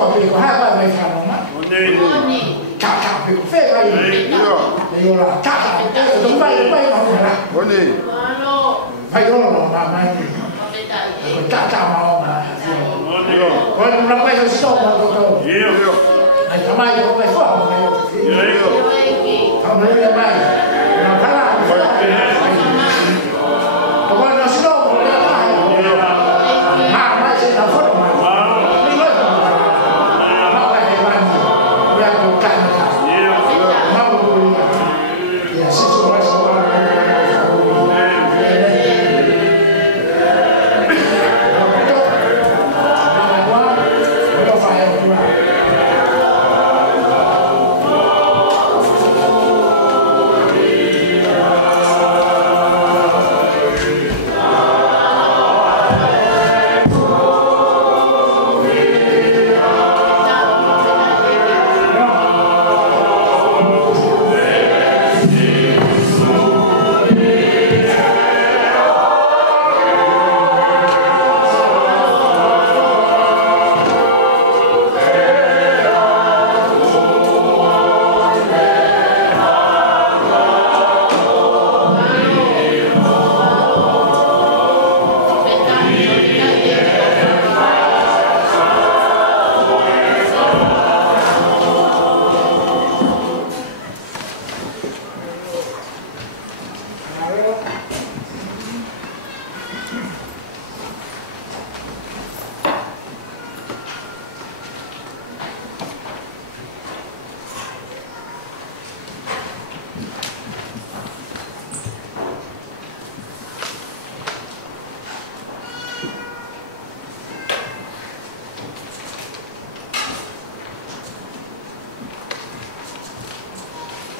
a pe ko ha ba mai sa no ma. Oni. Cha cha pe ko fe ba yi. Yo la cha cha. Dong bai bai ma la. Malo. Bai yo no ma ma. Petai. Cha cha ma ma. Ko na bai yo so ma ko ko. Ai ta mai ko bai so ma yo. Không lấy ra bay. Nó khá là có bao nhiêu số một cái này. Mà mai sẽ là phốt mà. Đi lên. Nó lại hay bay. Bây giờ cũng cạnh cả. Nó cũng dạ xin số lại số lại.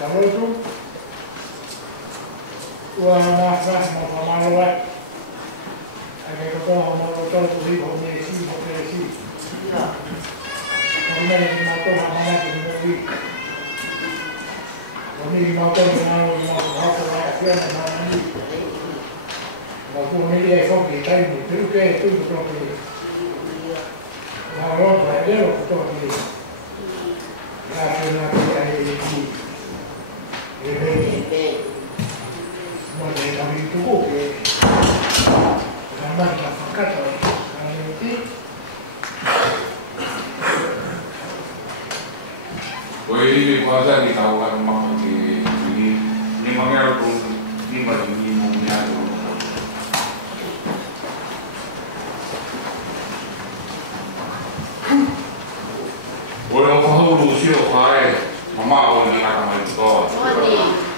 Kalau itu uang masa mau pamalu lah, ada kata mau kata tuh komisi, kami ini motor mana komisi, kami ini motor mana motor apa mana ni, waktu ini dia kau kita ini terus ke itu betul betul, kalau ada betul betul, kerana kita ini Boleh kami tunggu ke gambar fakat nanti. Boleh ini kuasa di kawasan mak di ini mengenai ini bagi umumnya. Boleh kau lulusio kau mama boleh nak main tu.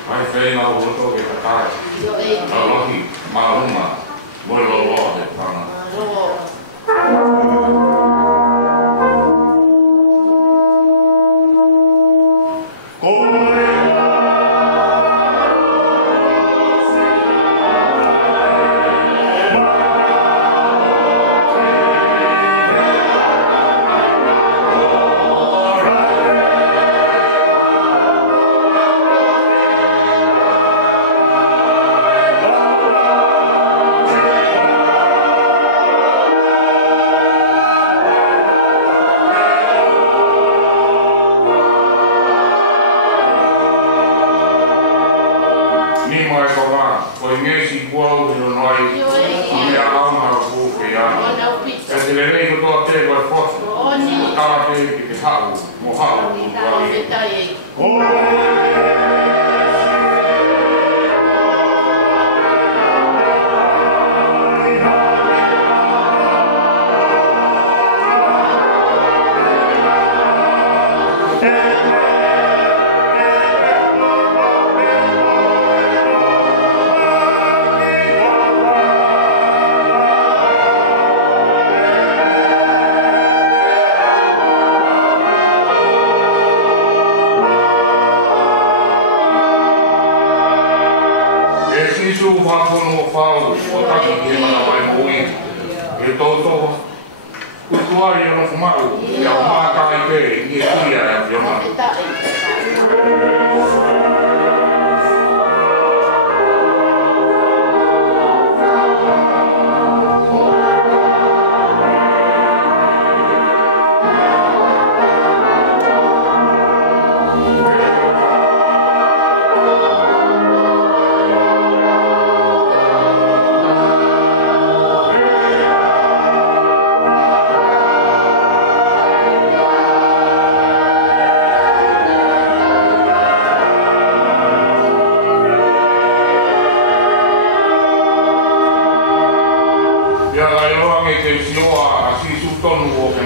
Ai fei na o to ke ta. Yo e. Alo ki maruma. Boleh lo de pana.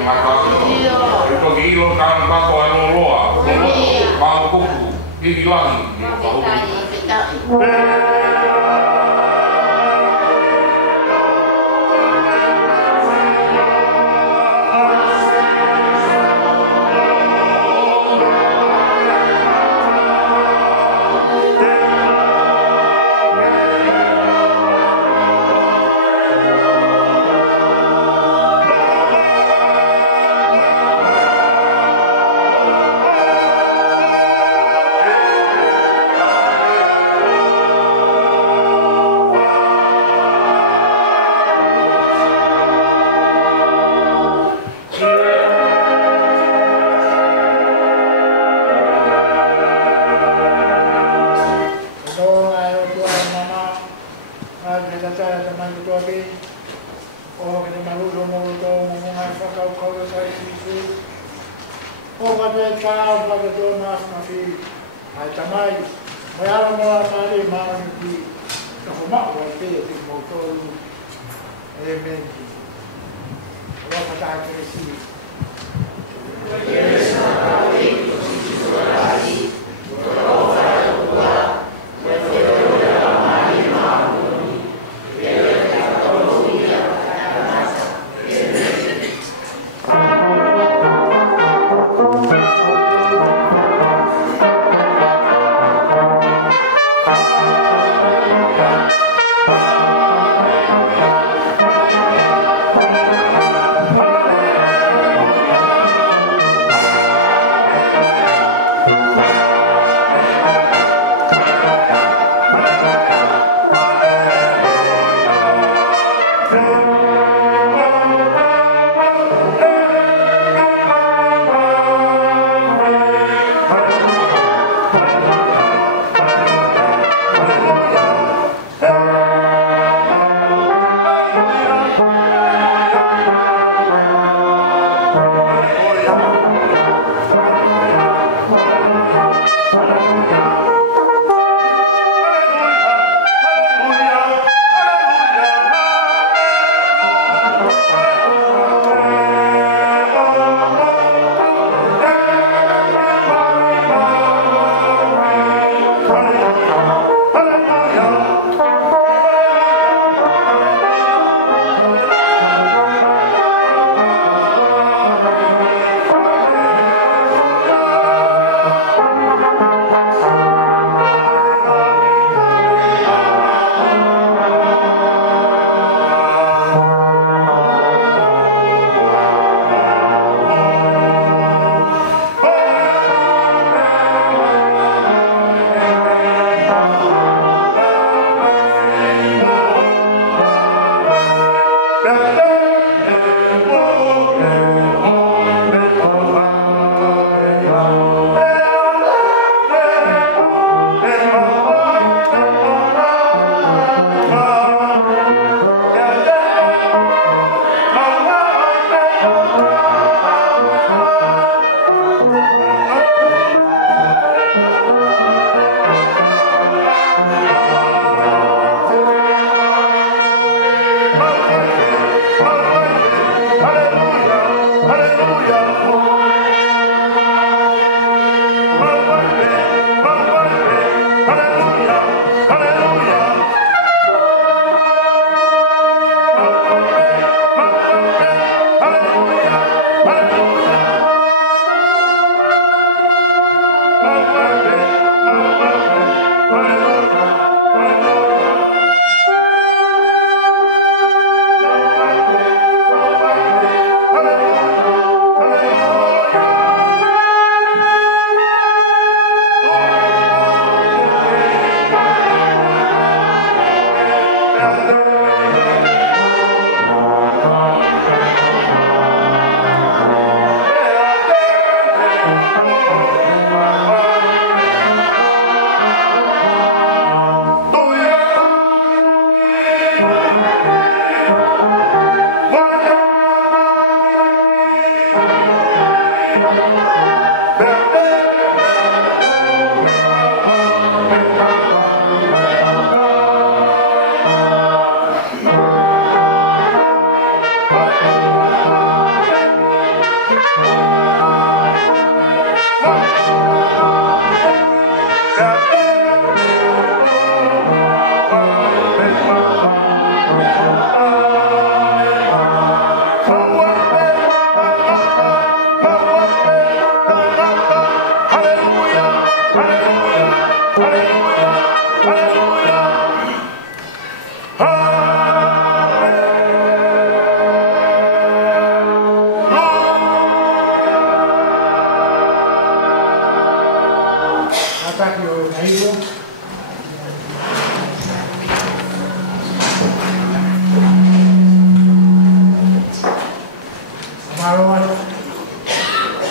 Ito kilo kan bako ano loa. Bang kuku. Gigi langi.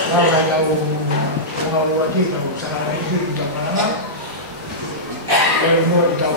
Wala daw mga uwati, sa hindi ka pa naman. Pero mo ikaw